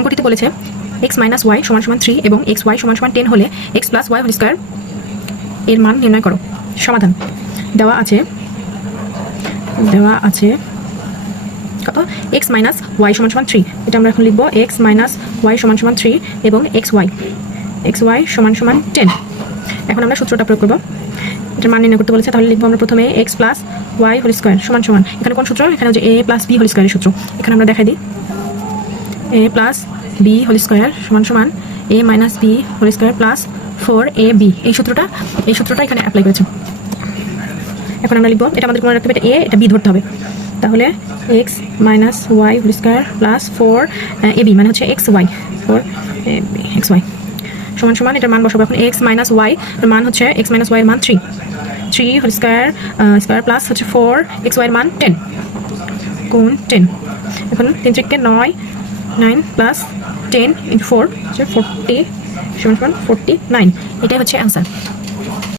অঙ্কটিতে বলেছে x minus Y সমান সমান 3 এবং এক্স ওয়াই সমান সমান 10 হলে x plus Y whole square এর মান নির্ণয় করো। সমাধান দেওয়া আছে কত x মাইনাস ওয়াই সমান সমান 3, এটা আমরা এখন লিখবো x মাইনাস ওয়াই সমান সমান 3 এবং এক্স ওয়াই সমান সমান 10। এখন আমরা সূত্রটা প্রয়োগ করবো, এটার মান নির্ণয় করতে বলেছে। তাহলে লিখবো আমরা প্রথমে x plus Y whole square সমান সমান, এখানে কোন সূত্র, এখানে হচ্ছে a প্লাস বি হোল স্কোয়ারের সূত্র। এখানে আমরা দেখাই দিই a plus B whole square সমান সমান a minus B whole square plus 4ab, এই সূত্রটা এখানে অ্যাপ্লাই করেছে। এখন আমরা লিখবো, এটা আমাদের মনে রাখতে হবে, এটা a এটা b ধরতে হবে। তাহলে x minus Y whole square plus 4ab মানে হচ্ছে xy, 4xy সমান সমান, এটার মান বসাবো এখন x মাইনাস ওয়াই এর মান হচ্ছে x মাইনাস ওয়াই এর মান 3 হোল স্কোয়ার প্লাস হচ্ছে 4xy এর মান 10 গুণ 10। এখন 3 থেকে 9 প্লাস 10 × 4 হচ্ছে 40 সমান সমান 49, এটাই হচ্ছে অ্যান্সার।